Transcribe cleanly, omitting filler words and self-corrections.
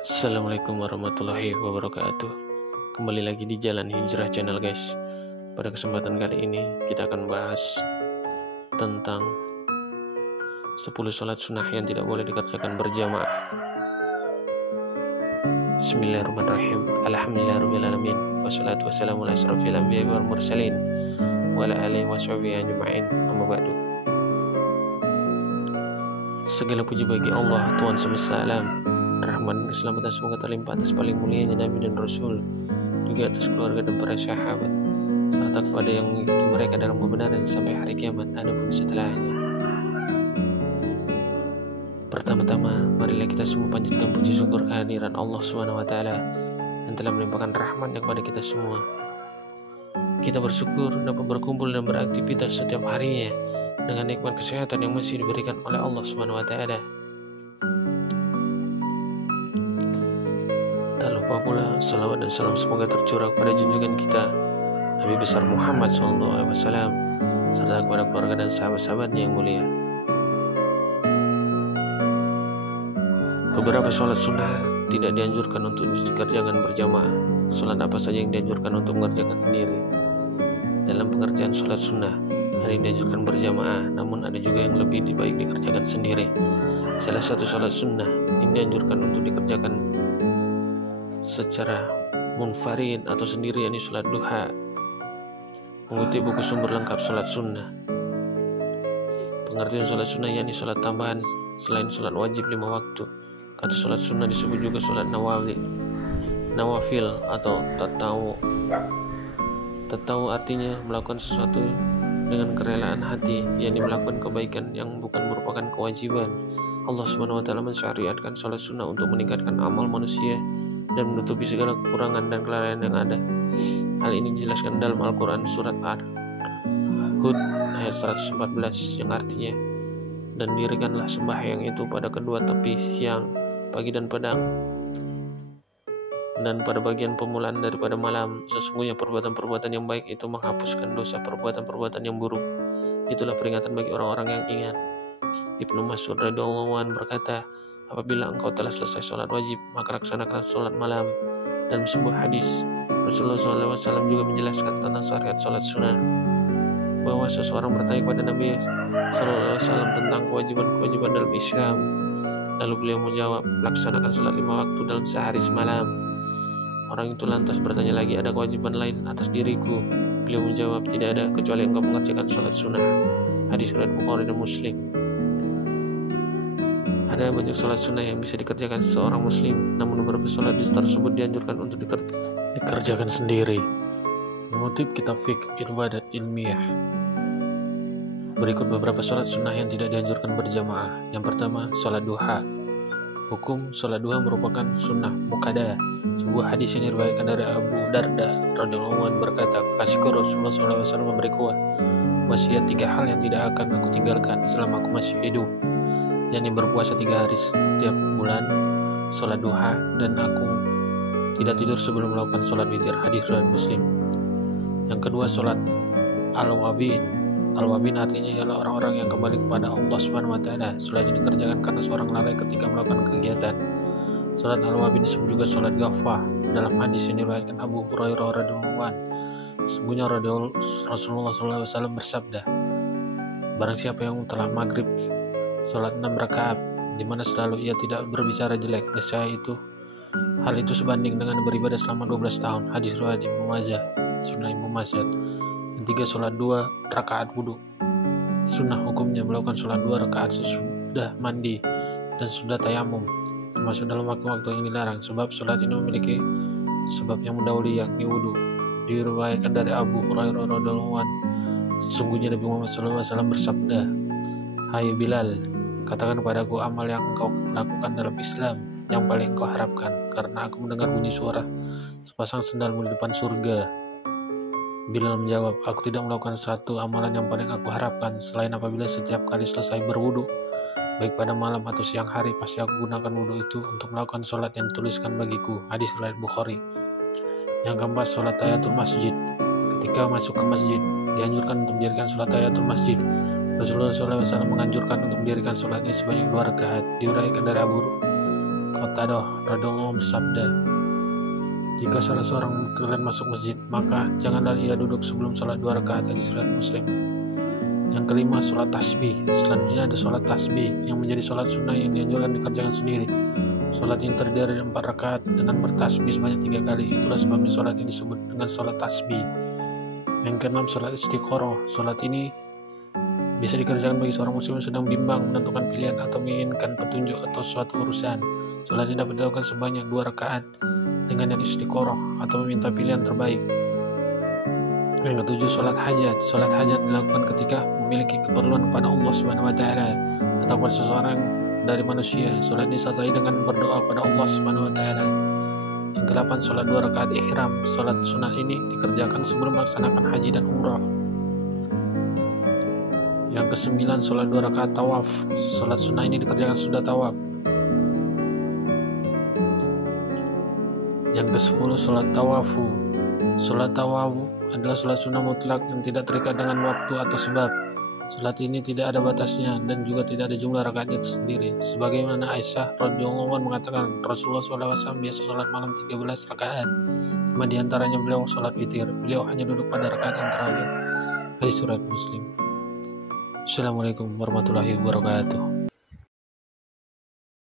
Assalamualaikum warahmatullahi wabarakatuh. Kembali lagi di Jalan Hijrah Channel guys. Pada kesempatan kali ini kita akan bahas tentang 10 sholat sunnah yang tidak boleh dikerjakan berjamaah. Bismillahirrahmanirrahim. Alhamdulillahirrahmanirrahim. Wassalatu wassalamu ala asyrafil anbiya'i wal mursalin wa ala alihi wa sahbihi ajma'in. Amma ba'du. Segala puji bagi Allah, Tuhan semesta alam, rahman dan keselamatan semoga terlimpah atas paling mulianya Nabi dan Rasul, juga atas keluarga dan para sahabat, serta kepada yang mengikuti mereka dalam kebenaran sampai hari kiamat adapun setelahnya. Pertama-tama, marilah kita semua panjatkan puji syukur kehadiran Allah SWT yang telah melimpahkan rahmat kepada kita semua. Kita bersyukur dapat berkumpul dan beraktivitas setiap harinya dengan nikmat kesehatan yang masih diberikan oleh Allah SWT. Tak lupa pula salawat dan salam semoga tercurah kepada junjungan kita Nabi besar Muhammad SAW serta kepada keluarga dan sahabat-sahabatnya yang mulia. Beberapa sholat sunnah tidak dianjurkan untuk dikerjakan berjamaah. Sholat apa saja yang dianjurkan untuk mengerjakan sendiri? Dalam pengerjaan sholat sunnah ada yang dianjurkan berjamaah, namun ada juga yang lebih baik dikerjakan sendiri. Salah satu sholat sunnah yang dianjurkan untuk dikerjakan secara munfarid atau sendiri, yakni sholat duha. Mengutip buku sumber lengkap sholat sunnah, pengertian sholat sunnah yakni sholat tambahan selain sholat wajib 5 waktu. Kata sholat sunnah disebut juga sholat nawafil atau tatawu. Tatawu artinya melakukan sesuatu dengan kerelaan hati, yakni melakukan kebaikan yang bukan merupakan kewajiban. Allah SWT mensyariatkan sholat sunnah untuk meningkatkan amal manusia dan menutupi segala kekurangan dan kelalaian yang ada. Hal ini dijelaskan dalam Al-Quran surat Hud ayat 114 yang artinya, dan dirikanlah sembahyang itu pada kedua tepi siang, pagi dan petang, dan pada bagian permulaan daripada malam. Sesungguhnya perbuatan-perbuatan yang baik itu menghapuskan dosa perbuatan-perbuatan yang buruk. Itulah peringatan bagi orang-orang yang ingat. Ibnu Mas'ud radhiyallahu anhu berkata, apabila engkau telah selesai sholat wajib, maka laksanakan sholat malam. Dalam sebuah hadis, Rasulullah SAW juga menjelaskan tentang syariat sholat sunnah, bahwa seseorang bertanya kepada Nabi SAW tentang kewajiban-kewajiban dalam Islam. Lalu beliau menjawab, laksanakan sholat 5 waktu dalam sehari semalam. Orang itu lantas bertanya lagi, ada kewajiban lain atas diriku? Beliau menjawab, tidak ada kecuali engkau mengerjakan sholat sunnah. Hadis riwayat Bukhari dan Muslim. Ada banyak sholat sunnah yang bisa dikerjakan seorang muslim, namun beberapa sholat tersebut dianjurkan untuk dikerjakan sendiri. Mengutip kitab Fiqh Ibadat Ilmiah, berikut beberapa sholat sunnah yang tidak dianjurkan berjamaah. Yang pertama, sholat duha. Hukum sholat duha merupakan sunnah muqaddah. Sebuah hadis yang diriwayatkan dari Abu Darda radhiyallahu anhu berkata, kekasihku Rasulullah SAW memberiku wasiat 3 hal yang tidak akan aku tinggalkan selama aku masih hidup, yakni berpuasa 3 hari setiap bulan, sholat duha, dan aku tidak tidur sebelum melakukan sholat witir. Hadis riwayat Muslim. Yang kedua, sholat al-wabin. Al-wabin artinya ialah orang-orang yang kembali kepada Allah SWT. Sholat ini dikerjakan karena seorang lalai ketika melakukan kegiatan. Sholat al-wabin disebut juga sholat ghafah. Dalam hadis yang diriwayatkan Abu Hurairah radhiyallahu anhu, sesungguhnya Rasulullah SAW bersabda, barang siapa yang telah maghrib sholat 6 rakaat, di mana selalu ia tidak berbicara jelek, nescaya hal itu sebanding dengan beribadah selama 12 tahun. Hadis riwayat Ibnu Majah, Sunnah Ibnu Majah. Yang tiga, sholat 2 rakaat wudu. Sunnah hukumnya melakukan sholat 2 rakaat sesudah mandi dan sudah tayamum, termasuk dalam waktu-waktu yang dilarang, sebab sholat ini memiliki sebab yang mendahului, yakni wudu. Diriwayatkan dari Abu Hurairah radhiyallahu anhu, sesungguhnya Nabi Muhammad SAW bersabda, hai Bilal, katakan kepadaku amal yang engkau lakukan dalam Islam yang paling engkau harapkan, karena aku mendengar bunyi suara sepasang sendalmu di depan surga. Bilal menjawab, aku tidak melakukan satu amalan yang paling aku harapkan selain apabila setiap kali selesai berwudu, baik pada malam atau siang hari, pasti aku gunakan wudu itu untuk melakukan sholat yang dituliskan bagiku. Hadis riwayat Bukhari. Yang keempat, sholat tahiyatul masjid. Ketika masuk ke masjid, dianjurkan untuk mendirikan sholat tahiyatul masjid. Rasulullah SAW menganjurkan untuk mendirikan sholat ini sebanyak 2 rakaat. Diuraikan dari Abu Qatadah radhiyallahu anhu bersabda, jika salah seorang kalian masuk masjid, maka janganlah ia duduk sebelum sholat 2 rakaat. Hadis riwayat Muslim. Yang kelima, sholat tasbih. Selanjutnya ada sholat tasbih yang menjadi sholat sunnah yang dianjurkan dikerjakan sendiri. Sholat ini terdiri dari 4 rakaat dengan bertasbih sebanyak 3 kali. Itulah sebabnya sholat ini disebut dengan sholat tasbih. Yang keenam, sholat istiqoroh. Sholat ini bisa dikerjakan bagi seorang muslim yang sedang bimbang menentukan pilihan atau menginginkan petunjuk atau suatu urusan. Sholat ini dapat dilakukan sebanyak 2 rakaat dengan yang istiqoroh atau meminta pilihan terbaik. Yang ketujuh, sholat hajat. Sholat hajat dilakukan ketika memiliki keperluan kepada Allah Subhanahu wa Ta'ala atau kepada seseorang dari manusia. Sholat ini disertai dengan berdoa kepada Allah Subhanahu wa Ta'ala. Yang ke-8, sholat 2 rakaat ihram. Sholat sunat ini dikerjakan sebelum melaksanakan haji dan umrah. Yang ke-9, sholat 2 rakaat tawaf. Sholat sunnah ini dikerjakan sudah tawaf. Yang ke-10, sholat tawafu. Sholat tawafu adalah sholat sunnah mutlak yang tidak terikat dengan waktu atau sebab. Sholat ini tidak ada batasnya dan juga tidak ada jumlah rakaatnya sendiri. Sebagaimana Aisyah radhiyallahu anha mengatakan, Rasulullah SAW biasa sholat malam 13 rakaat. 5 diantaranya beliau sholat witir. Beliau hanya duduk pada rakaat yang terakhir. Hadis riwayat Muslim. Assalamualaikum warahmatullahi wabarakatuh.